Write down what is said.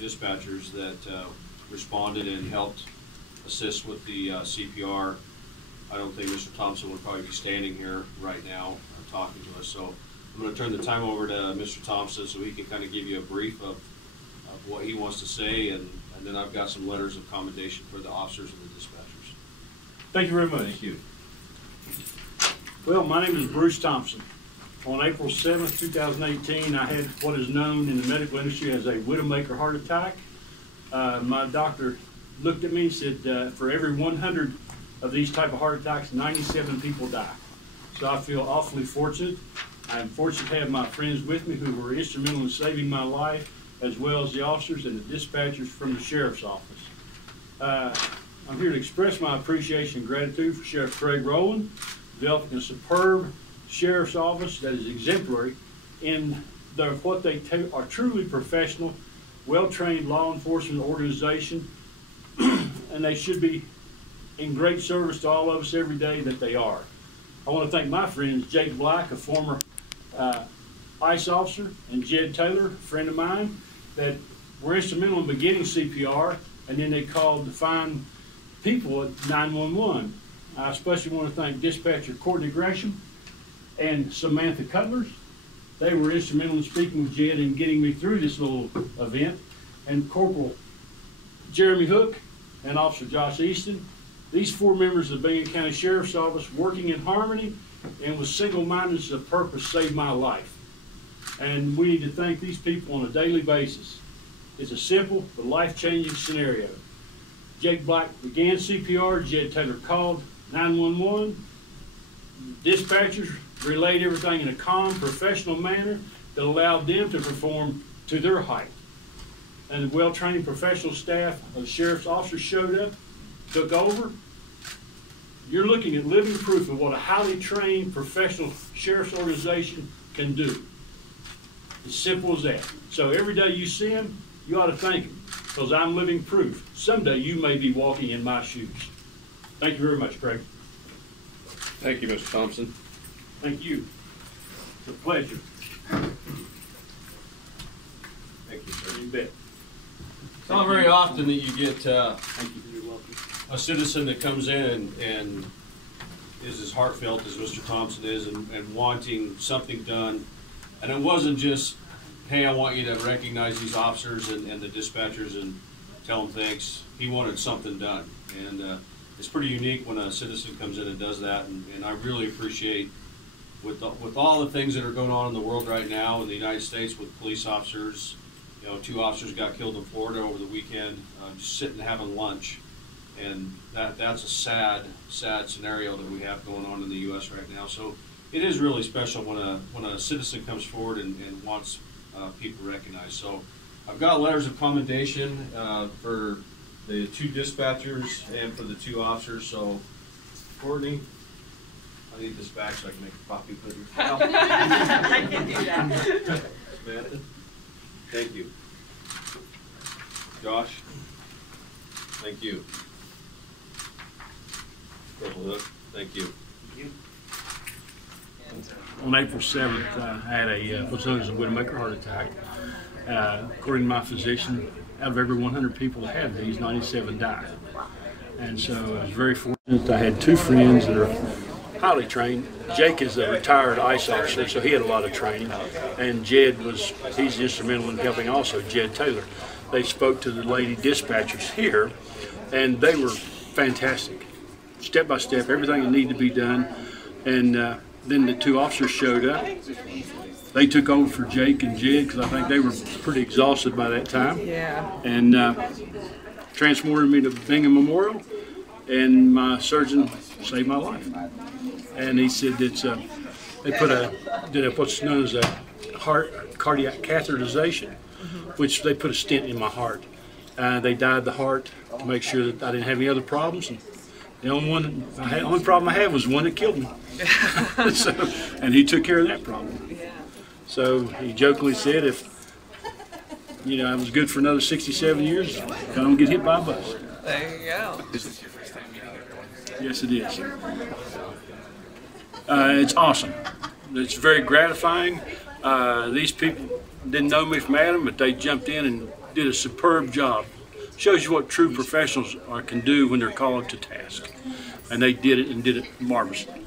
dispatchers that responded and helped assist with the CPR. I don't think Mr. Thompson would probably be standing here right now talking to us. So I'm going to turn the time over to Mr. Thompson so he can kind of give you a brief of what he wants to say, and then I've got some letters of commendation for the officers and the dispatchers. Thank you very much. Thank you. Well, my name is Bruce Thompson. On April 7th, 2018, I had what is known in the medical industry as a widowmaker heart attack. My doctor looked at me and said, for every 100 of these type of heart attacks, 97 people die. So I feel awfully fortunate. I'm fortunate to have my friends with me who were instrumental in saving my life, as well as the officers and the dispatchers from the sheriff's office. I'm here to express my appreciation and gratitude for Sheriff Craig Rowland, developing a superb sheriff's office that is exemplary in what they are truly professional, well-trained law enforcement organization, and they should be in great service to all of us every day that they are. I want to thank my friends, Jake Black, a former ICE officer, and Jed Taylor, a friend of mine, that were instrumental in beginning CPR, and then they called to find people at 911. I especially want to thank dispatcher Courtney Gresham and Samantha Cutlers. They were instrumental in speaking with Jed and getting me through this little event. And Corporal Jeremy Hook and Officer Josh Easton. These four members of the Bingham County Sheriff's Office, working in harmony and with single-mindedness of purpose, saved my life. And we need to thank these people on a daily basis. It's a simple but life-changing scenario. Jake Black began CPR, Jed Taylor called 911. Dispatchers relayed everything in a calm, professional manner that allowed them to perform to their height. And the well-trained professional staff of the sheriff's officers showed up, took over. You're looking at living proof of what a highly trained professional sheriff's organization can do. As simple as that. So every day you see them, you ought to thank them, because I'm living proof. Someday you may be walking in my shoes. Thank you very much, Craig. Thank you, Mr. Thompson. Thank you. It's a pleasure. Thank you, sir. You bet. It's not very often that you get a citizen that comes in and is as heartfelt as Mr. Thompson is, and wanting something done. And it wasn't just, hey, I want you to recognize these officers and the dispatchers and tell them thanks. He wanted something done. And it's pretty unique when a citizen comes in and does that. And I really appreciate, with all the things that are going on in the world right now in the United States with police officers. You know, 2 officers got killed in Florida over the weekend, just sitting having lunch. And that's a sad scenario that we have going on in the U.S. right now. So it is really special when a citizen comes forward and wants people recognized. So I've got letters of commendation for the 2 dispatchers and for the 2 officers. So Courtney, I need this back so I can make a copy of your file. I can do that. Samantha, thank you. Josh, thank you. Corporal Hook, thank you. On April 7th, I had what's known as a widowmaker heart attack. According to my physician, out of every 100 people that have these, 97 died. And so I was very fortunate. I had 2 friends that are highly trained. Jake is a retired ICE officer, so he had a lot of training. And Jed he's instrumental in helping also, Jed Taylor. They spoke to the lady dispatchers here, and they were fantastic. Step by step, everything that needed to be done. And then the 2 officers showed up. They took over for Jake and Jed, because I think they were pretty exhausted by that time. Yeah. And transported me to Bingham Memorial, and my surgeon saved my life. And he said that they did what's known as a cardiac catheterization, which they put a stent in my heart. They dyed the heart to make sure that I didn't have any other problems. And the only problem I had was the one that killed me. And he took care of that problem. Yeah. So he jokingly said, if I was good for another 67 years, I don't get hit by a bus. There you go. Is this your first time meeting her? Yes, it is. It's awesome. It's very gratifying. These people didn't know me from Adam, but they jumped in and did a superb job. Shows you what true professionals can do when they're called to task. And they did it, and did it marvelously.